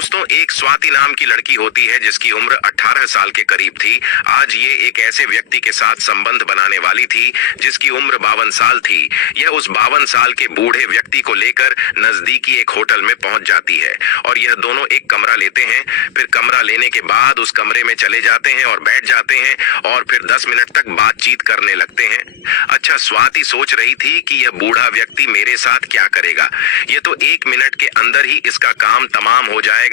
दोस्तों, एक स्वाति नाम की लड़की होती है जिसकी उम्र 18 साल के करीब थी। आज ये एक ऐसे व्यक्ति के साथ संबंध बनाने वाली थी जिसकी उम्र 52 साल थी। यह उस 52 साल के बूढ़े व्यक्ति को लेकर नजदीकी एक होटल में पहुंच जाती है और यह दोनों एक कमरा लेते हैं। फिर कमरा लेने के बाद उस कमरे में चले जाते हैं और बैठ जाते हैं और फिर 10 मिनट तक बातचीत करने लगते हैं। अच्छा, स्वाति सोच रही थी कि यह बूढ़ा व्यक्ति मेरे साथ क्या करेगा। यह तो 1 मिनट के अंदर ही इसका काम तमाम हो जाएगा।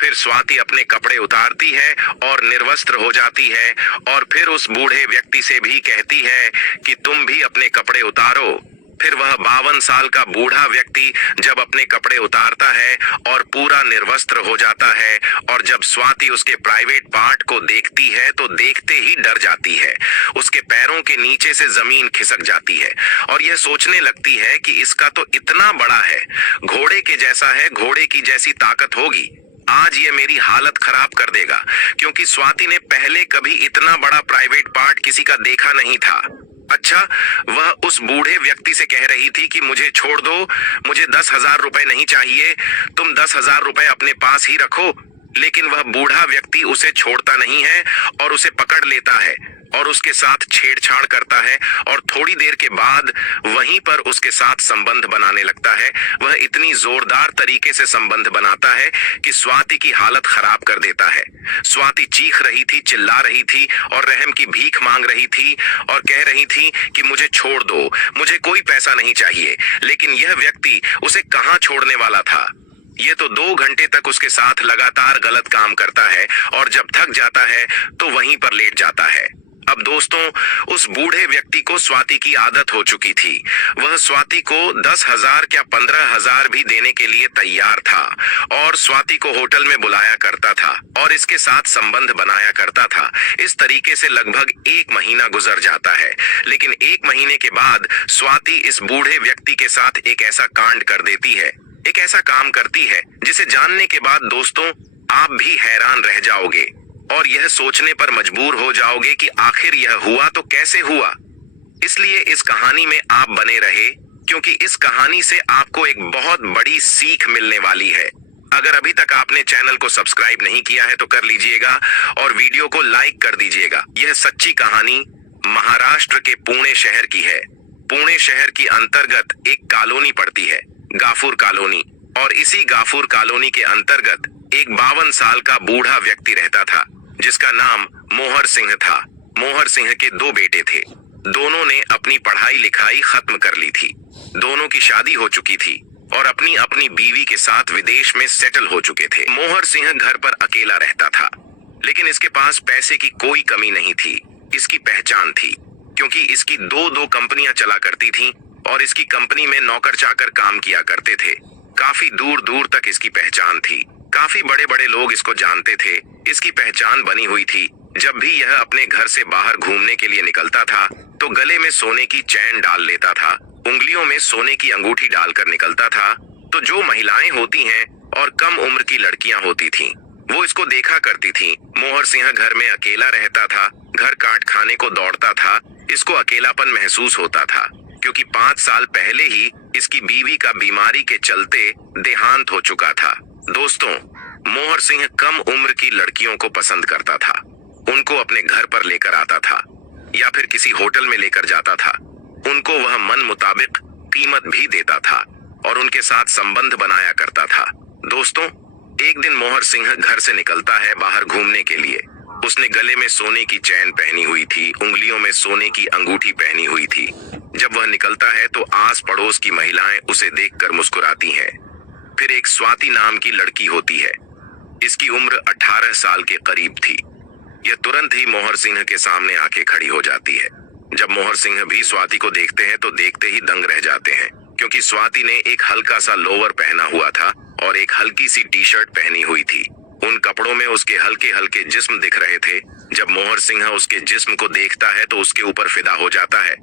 फिर स्वाति अपने कपड़े उतारती है और निर्वस्त्र हो जाती है और फिर उस बूढ़े व्यक्ति से भी कहती है कि तुम भी अपने कपड़े उतारो। फिर वह 52 साल का बूढ़ा व्यक्ति जब अपने कपड़े उतारता है और पूरा निर्वस्त्र हो जाता है और जब स्वाति उसके प्राइवेट पार्ट को देखती है तो देखते ही डर जाती है। उसके पैरों के नीचे से जमीन खिसक जाती है और यह सोचने लगती है कि इसका तो इतना बड़ा है, घोड़े के जैसा है, घोड़े की जैसी ताकत होगी। आज ये मेरी हालत खराब कर देगा, क्योंकि स्वाति ने पहले कभी इतना बड़ा प्राइवेट पार्ट किसी का देखा नहीं था। अच्छा, वह उस बूढ़े व्यक्ति से कह रही थी कि मुझे छोड़ दो, मुझे 10,000 रुपए नहीं चाहिए, तुम 10,000 रुपए अपने पास ही रखो। लेकिन वह बूढ़ा व्यक्ति उसे छोड़ता नहीं है और उसे पकड़ लेता है और उसके साथ छेड़छाड़ करता है और थोड़ी देर के बाद वहीं पर उसके साथ संबंध बनाने लगता है। वह इतनी जोरदार तरीके से संबंध बनाता है कि स्वाति की हालत खराब कर देता है। स्वाति चीख रही थी, चिल्ला रही थी और रहम की भीख मांग रही थी और कह रही थी कि मुझे छोड़ दो, मुझे कोई पैसा नहीं चाहिए। लेकिन यह व्यक्ति उसे कहाँ छोड़ने वाला था। ये तो 2 घंटे तक उसके साथ लगातार गलत काम करता है और जब थक जाता है तो वहीं पर लेट जाता है। अब दोस्तों, उस बूढ़े व्यक्ति को स्वाति की आदत हो चुकी थी। वह स्वाति को 10,000 क्या 15,000 भी देने के लिए तैयार था और स्वाति को होटल में बुलाया करता था और इसके साथ संबंध बनाया करता था। इस तरीके से लगभग 1 महीना गुजर जाता है। लेकिन 1 महीने के बाद स्वाति इस बूढ़े व्यक्ति के साथ एक ऐसा कांड कर देती है, एक ऐसा काम करती है जिसे जानने के बाद दोस्तों आप भी हैरान रह जाओगे और यह सोचने पर मजबूर हो जाओगे कि आखिर यह हुआ तो कैसे हुआ। इसलिए इस कहानी में आप बने रहे, क्योंकि इस कहानी से आपको एक बहुत बड़ी सीख मिलने वाली है। अगर अभी तक आपने चैनल को सब्सक्राइब नहीं किया है तो कर लीजिएगा और वीडियो को लाइक कर दीजिएगा। यह सच्ची कहानी महाराष्ट्र के पुणे शहर की है। पुणे शहर की अंतर्गत एक कॉलोनी पड़ती है, गाफूर कॉलोनी, और इसी गाफूर कॉलोनी के अंतर्गत एक 52 साल का बूढ़ा व्यक्ति रहता था जिसका नाम मोहर सिंह था। मोहर सिंह के 2 बेटे थे। दोनों ने अपनी पढ़ाई लिखाई खत्म कर ली थी। दोनों की शादी हो चुकी थी और अपनी अपनी बीवी के साथ विदेश में सेटल हो चुके थे। मोहर सिंह घर पर अकेला रहता था, लेकिन इसके पास पैसे की कोई कमी नहीं थी। इसकी पहचान थी, क्योंकि इसकी 2 कंपनियां चला करती थीं और इसकी कंपनी में नौकर चाकर काम किया करते थे। काफी दूर दूर तक इसकी पहचान थी। काफी बड़े बड़े लोग इसको जानते थे। इसकी पहचान बनी हुई थी। जब भी यह अपने घर से बाहर घूमने के लिए निकलता था तो गले में सोने की चैन डाल लेता था, उंगलियों में सोने की अंगूठी डालकर निकलता था। तो जो महिलाएं होती हैं और कम उम्र की लड़कियां होती थीं, वो इसको देखा करती थीं। मोहर सिंह घर में अकेला रहता था, घर काट खाने को दौड़ता था। इसको अकेलापन महसूस होता था, क्योंकि 5 साल पहले ही इसकी बीवी का बीमारी के चलते देहांत हो चुका था। दोस्तों, मोहर सिंह कम उम्र की लड़कियों को पसंद करता था। उनको अपने घर पर लेकर आता था या फिर किसी होटल में लेकर जाता था। उनको वह मन मुताबिक कीमत भी देता था और उनके साथ संबंध बनाया करता था। दोस्तों, एक दिन मोहर सिंह घर से निकलता है बाहर घूमने के लिए। उसने गले में सोने की चैन पहनी हुई थी, उंगलियों में सोने की अंगूठी पहनी हुई थी। जब वह निकलता है तो आस पड़ोस की महिलाएं उसे देखकर मुस्कुराती हैं। फिर एक स्वाति नाम की लड़की होती है। इसकी उम्र 18 साल के करीब थी। यह तुरंत ही मोहर सिंह के सामने आके खड़ी हो जाती है। जब मोहर सिंह भी स्वाति को देखते हैं तो देखते ही दंग रह जाते हैं, क्योंकि स्वाति ने एक हल्का सा लोवर पहना हुआ था और एक हल्की सी टी-शर्ट पहनी हुई थी। उन कपड़ों में उसके हल्के हल्के जिस्म दिख रहे थे। जब मोहर सिंह उसके जिस्म को देखता है तो उसके ऊपर फिदा हो जाता है।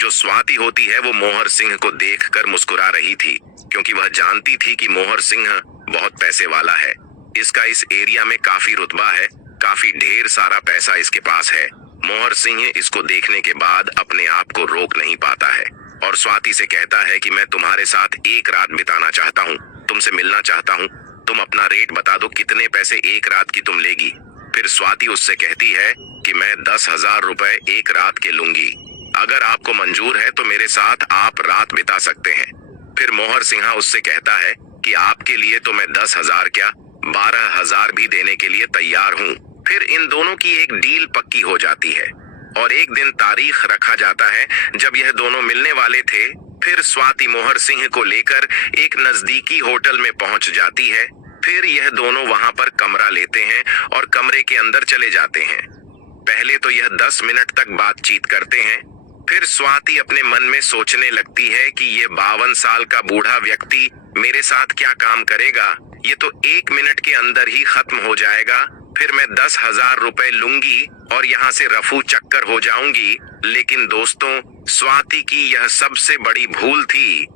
जो स्वाति होती है वो मोहर सिंह को देखकर मुस्कुरा रही थी, क्योंकि वह जानती थी कि मोहर सिंह बहुत पैसे वाला है। इसका इस एरिया में काफी रुतबा है, काफी ढेर सारा पैसा इसके पास है। मोहर सिंह इसको देखने के बाद अपने आप को रोक नहीं पाता है और स्वाति से कहता है कि मैं तुम्हारे साथ एक रात बिताना चाहता हूँ, तुमसे मिलना चाहता हूँ, तुम अपना रेट बता दो, कितने पैसे एक रात की तुम लेगी। फिर स्वाति उससे कहती है कि मैं 10,000 रुपए एक रात के लूंगी। अगर आपको मंजूर है तो मेरे साथ आप रात बिता सकते हैं। फिर मोहर सिंह उससे कहता है कि आपके लिए तो मैं 10,000 क्या 12,000 भी देने के लिए तैयार हूँ। फिर इन दोनों की एक डील पक्की हो जाती है और एक दिन तारीख रखा जाता है जब यह दोनों मिलने वाले थे। फिर स्वाति मोहर सिंह को लेकर एक नजदीकी होटल में पहुंच जाती है। फिर यह दोनों वहां पर कमरा लेते हैं और कमरे के अंदर चले जाते हैं। पहले तो यह 10 मिनट तक बातचीत करते हैं। फिर स्वाति अपने मन में सोचने लगती है कि ये 52 साल का बूढ़ा व्यक्ति मेरे साथ क्या काम करेगा, ये तो 1 मिनट के अंदर ही खत्म हो जाएगा। फिर मैं 10,000 रुपए लूंगी और यहाँ से रफू चक्कर हो जाऊंगी। लेकिन दोस्तों, स्वाति की यह सबसे बड़ी भूल थी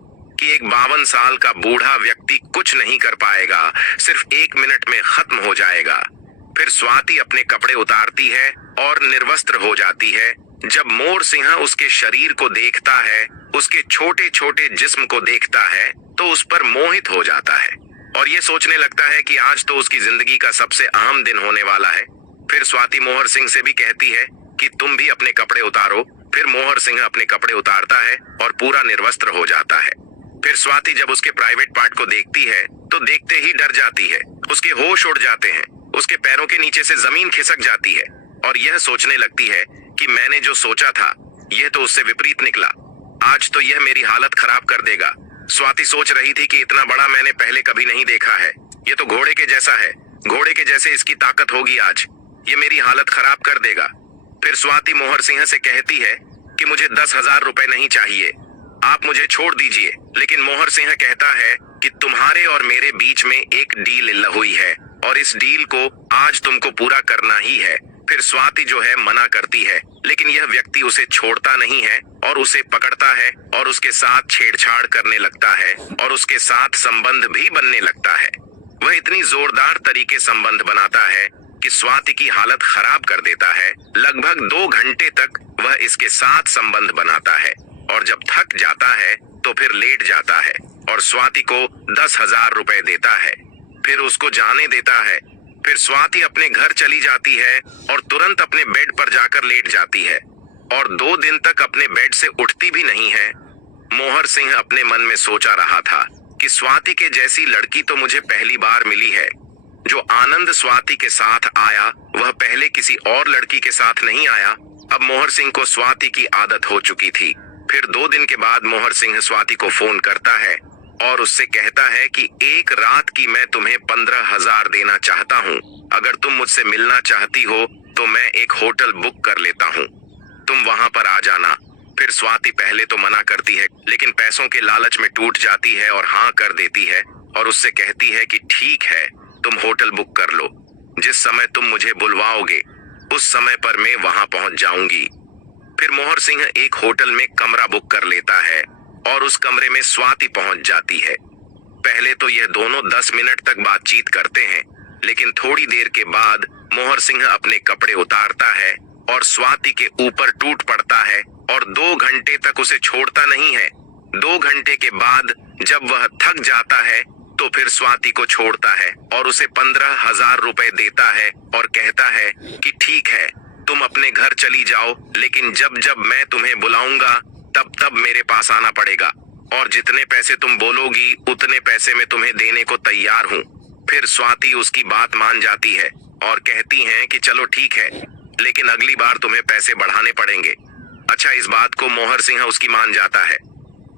कि एक 52 साल का बूढ़ा व्यक्ति कुछ नहीं कर पाएगा, सिर्फ 1 मिनट में खत्म हो जाएगा। फिर स्वाति अपने कपड़े उतारती है और निर्वस्त्र हो जाती है। जब मोर सिंह उसके शरीर को देखता है, उसके छोटे छोटे जिस्म को देखता है, तो उस पर मोहित हो जाता है और ये सोचने लगता है कि आज तो उसकी जिंदगी का सबसे अहम दिन होने वाला है। फिर स्वाति मोहर सिंह से भी कहती है कि तुम भी अपने कपड़े उतारो। फिर मोहर सिंह अपने कपड़े उतारता है और पूरा निर्वस्त्र हो जाता है। फिर स्वाति जब उसके प्राइवेट पार्ट को देखती है तो देखते ही डर जाती है, उसके होश उड़ जाते हैं, उसके पैरों के नीचे से जमीन खिसक जाती है और यह सोचने लगती है कि मैंने जो सोचा था यह तो उससे विपरीत निकला। आज तो यह मेरी हालत खराब कर देगा। स्वाति सोच रही थी कि इतना बड़ा मैंने पहले कभी नहीं देखा है, ये तो घोड़े के जैसा है, घोड़े के जैसे इसकी ताकत होगी, आज ये मेरी हालत खराब कर देगा। फिर स्वाति मोहर सिंह से कहती है कि मुझे 10,000 रुपए नहीं चाहिए, आप मुझे छोड़ दीजिए। लेकिन मोहर सिंह कहता है कि तुम्हारे और मेरे बीच में एक डील हुई है और इस डील को आज तुमको पूरा करना ही है। फिर स्वाति जो है मना करती है, लेकिन यह व्यक्ति उसे छोड़ता नहीं है और उसे पकड़ता है और उसके साथ छेड़छाड़ करने लगता है और उसके साथ संबंध भी बनने लगता है। वह इतनी जोरदार तरीके संबंध बनाता है कि स्वाति की हालत खराब कर देता है। लगभग 2 घंटे तक वह इसके साथ संबंध बनाता है और जब थक जाता है तो फिर लेट जाता है और स्वाति को 10,000 रुपए देता है। फिर उसको जाने देता है। फिर स्वाति अपने घर चली जाती है और तुरंत अपने बेड पर जाकर लेट जाती है और 2 दिन तक अपने बेड से उठती भी नहीं है। मोहर सिंह अपने मन में सोचा रहा था कि स्वाति के जैसी लड़की तो मुझे पहली बार मिली है। जो आनंद स्वाति के साथ आया वह पहले किसी और लड़की के साथ नहीं आया। अब मोहर सिंह को स्वाति की आदत हो चुकी थी। फिर 2 दिन के बाद मोहर सिंह स्वाति को फोन करता है और उससे कहता है कि एक रात की मैं तुम्हें 15,000 देना चाहता हूँ। अगर तुम मुझसे मिलना चाहती हो तो मैं एक होटल बुक कर लेता हूँ, तुम वहां पर आ जाना। फिर स्वाति पहले तो मना करती है, लेकिन पैसों के लालच में टूट जाती है और हाँ कर देती है और उससे कहती है कि ठीक है, तुम होटल बुक कर लो, जिस समय तुम मुझे बुलवाओगे उस समय पर मैं वहां पहुंच जाऊंगी। फिर मोहर सिंह एक होटल में कमरा बुक कर लेता है और उस कमरे में स्वाति पहुंच जाती है। पहले तो यह दोनों 10 मिनट तक बातचीत करते हैं, लेकिन थोड़ी देर के बाद मोहर सिंह अपने कपड़े उतारता है और स्वाति के ऊपर टूट पड़ता है और 2 घंटे तक उसे छोड़ता नहीं है। 2 घंटे के बाद जब वह थक जाता है तो फिर स्वाति को छोड़ता है और उसे 15,000 रुपए देता है और कहता है कि ठीक है, तुम अपने घर चली जाओ, लेकिन जब जब मैं तुम्हें बुलाऊंगा तब तब मेरे पास आना पड़ेगा और जितने पैसे तुम बोलोगी उतने पैसे मैं तुम्हें देने को तैयार हूँ। फिर स्वाति उसकी बात मान जाती है और कहती हैं कि चलो ठीक है, लेकिन अगली बार तुम्हें पैसे बढ़ाने पड़ेंगे। अच्छा, इस बात को मोहर सिंह उसकी मान जाता है।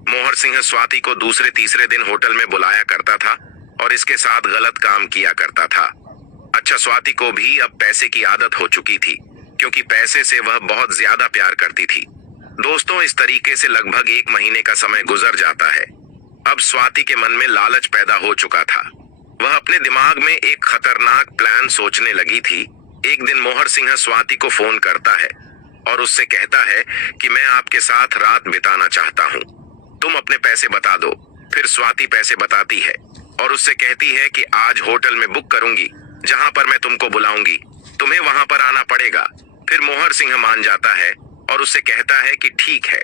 मोहर सिंह स्वाति को दूसरे तीसरे दिन होटल में बुलाया करता था और इसके साथ गलत काम किया करता था। अच्छा, स्वाति को भी अब पैसे की आदत हो चुकी थी, क्योंकि पैसे से वह बहुत ज्यादा प्यार करती थी। दोस्तों, इस तरीके से लगभग 1 महीने का समय गुजर जाता है। अब स्वाति के मन में लालच पैदा हो चुका था। वह अपने दिमाग में एक खतरनाक प्लान सोचने लगी थी। एक दिन मोहर सिंह स्वाति को फोन करता है और उससे कहता है कि मैं आपके साथ रात बिताना चाहता हूँ, तुम अपने पैसे बता दो। फिर स्वाति पैसे बताती है और उससे कहती है कि आज होटल में बुक करूंगी जहां पर मैं तुमको बुलाऊंगी, तुम्हें वहां पर आना पड़ेगा। फिर मोहर सिंह मान जाता है और उससे कहता है कि ठीक है।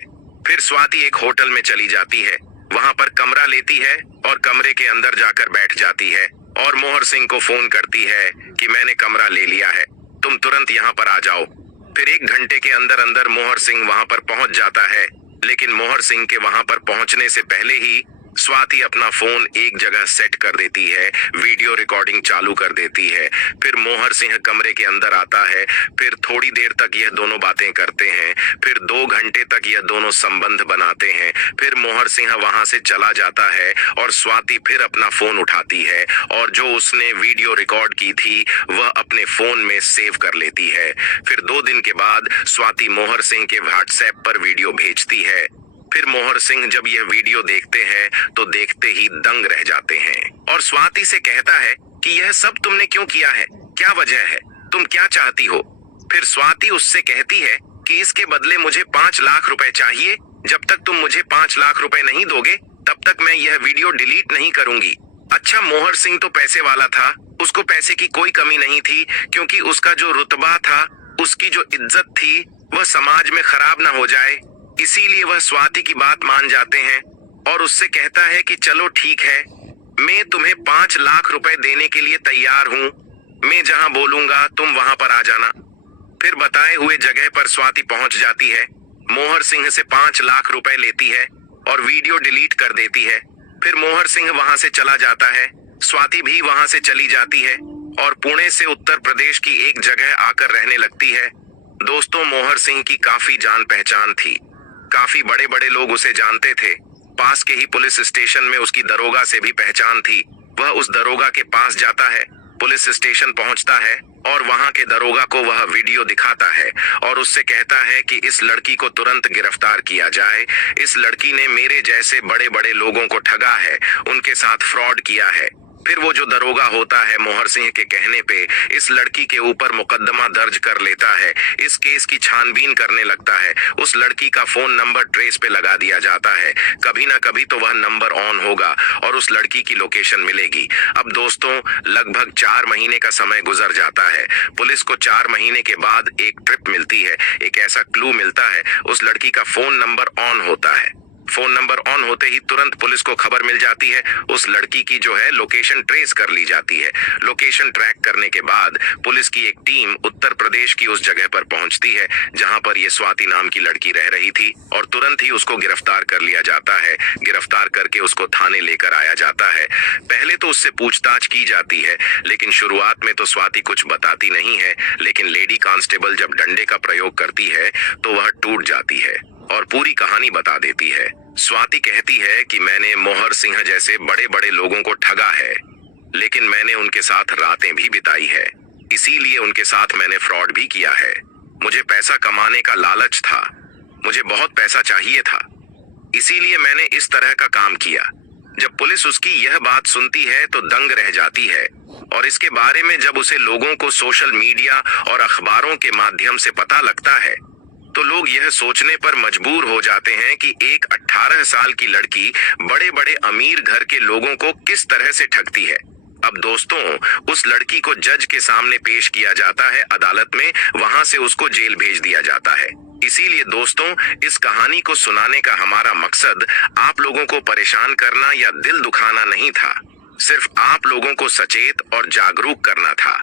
फिर स्वाति एक होटल में चली जाती है, वहां पर कमरा लेती है और कमरे के अंदर जाकर बैठ जाती है और मोहर सिंह को फोन करती है कि मैंने कमरा ले लिया है, तुम तुरंत यहाँ पर आ जाओ। फिर 1 घंटे के अंदर अंदर मोहर सिंह वहां पर पहुंच जाता है, लेकिन मोहर सिंह के वहां पर पहुंचने से पहले ही स्वाति अपना फोन एक जगह सेट कर देती है, वीडियो रिकॉर्डिंग चालू कर देती है। फिर मोहर सिंह कमरे के अंदर आता है। फिर थोड़ी देर तक यह दोनों बातें करते हैं। फिर 2 घंटे तक यह दोनों संबंध बनाते हैं। फिर मोहर सिंह वहां से चला जाता है और स्वाति फिर अपना फोन उठाती है और जो उसने वीडियो रिकॉर्ड की थी वह अपने फोन में सेव कर लेती है। फिर 2 दिन के बाद स्वाति मोहर सिंह के व्हाट्सएप पर वीडियो भेजती है। फिर मोहर सिंह जब यह वीडियो देखते हैं तो देखते ही दंग रह जाते हैं और स्वाति से कहता है कि यह सब तुमने क्यों किया है, क्या वजह है, तुम क्या चाहती हो। फिर स्वाति उससे कहती है कि इसके बदले मुझे 5 लाख रुपए चाहिए, जब तक तुम मुझे 5 लाख रुपए नहीं दोगे तब तक मैं यह वीडियो डिलीट नहीं करूंगी। अच्छा, मोहर सिंह तो पैसे वाला था, उसको पैसे की कोई कमी नहीं थी, क्योंकि उसका जो रुतबा था, उसकी जो इज्जत थी, वह समाज में खराब ना हो जाए, इसीलिए वह स्वाति की बात मान जाते हैं और उससे कहता है कि चलो ठीक है, मैं तुम्हें 5 लाख रुपए देने के लिए तैयार हूँ, मैं जहाँ बोलूंगा तुम वहां पर आ जाना। फिर बताए हुए जगह पर स्वाति पहुंच जाती है, मोहर सिंह से 5 लाख रुपए लेती है और वीडियो डिलीट कर देती है। फिर मोहर सिंह वहां से चला जाता है, स्वाति भी वहां से चली जाती है और पुणे से उत्तर प्रदेश की एक जगह आकर रहने लगती है। दोस्तों, मोहर सिंह की काफी जान पहचान थी, काफी बड़े बड़े लोग उसे जानते थे। पास के ही पुलिस स्टेशन में उसकी दरोगा से भी पहचान थी। वह उस दरोगा के पास जाता है, पुलिस स्टेशन पहुंचता है और वहां के दरोगा को वह वीडियो दिखाता है और उससे कहता है कि इस लड़की को तुरंत गिरफ्तार किया जाए। इस लड़की ने मेरे जैसे बड़े बड़े लोगों को ठगा है, उनके साथ फ्रॉड किया है। फिर वो जो दरोगा होता है मोहर सिंह के कहने पे इस लड़की के ऊपर मुकदमा दर्ज कर लेता है, इस केस की छानबीन करने लगता है। उस लड़की का फोन नंबर ट्रेस पे लगा दिया जाता है, कभी ना कभी तो वह नंबर ऑन होगा और उस लड़की की लोकेशन मिलेगी। अब दोस्तों, लगभग 4 महीने का समय गुजर जाता है। पुलिस को 4 महीने के बाद एक ट्रिप मिलती है, एक ऐसा क्लू मिलता है, उस लड़की का फोन नंबर ऑन होता है। फोन नंबर ऑन होते ही तुरंत पुलिस को खबर मिल जाती है, उस लड़की की जो है लोकेशन ट्रेस कर ली जाती है। लोकेशन ट्रैक करने के बाद पुलिस की एक टीम उत्तर प्रदेश की उस जगह पर पहुंचती है जहां पर ये स्वाति नाम की लड़की रह रही थी और तुरंत ही उसको गिरफ्तार कर लिया जाता है। गिरफ्तार करके उसको थाने लेकर आया जाता है। पहले तो उससे पूछताछ की जाती है, लेकिन शुरुआत में तो स्वाति कुछ बताती नहीं है, लेकिन लेडी कांस्टेबल जब डंडे का प्रयोग करती है तो वह टूट जाती है और पूरी कहानी बता देती है। स्वाति कहती है कि मैंने मोहर सिंह जैसे बड़े बड़े लोगों को ठगा है, लेकिन मैंने उनके साथ रातें भी बिताई है, इसीलिए उनके साथ मैंने फ्रॉड भी किया है। मुझे पैसा कमाने का लालच था, मुझे बहुत पैसा चाहिए था, इसीलिए मैंने इस तरह का काम किया। जब पुलिस उसकी यह बात सुनती है तो दंग रह जाती है और इसके बारे में जब उसे लोगों को सोशल मीडिया और अखबारों के माध्यम से पता लगता है तो लोग यह सोचने पर मजबूर हो जाते हैं कि एक 18 साल की लड़की बड़े बड़े अमीर घर के लोगों को किस तरह से ठगती है। अब दोस्तों, उस लड़की को जज के सामने पेश किया जाता है अदालत में, वहां से उसको जेल भेज दिया जाता है। इसीलिए दोस्तों, इस कहानी को सुनाने का हमारा मकसद आप लोगों को परेशान करना या दिल दुखाना नहीं था, सिर्फ आप लोगों को सचेत और जागरूक करना था।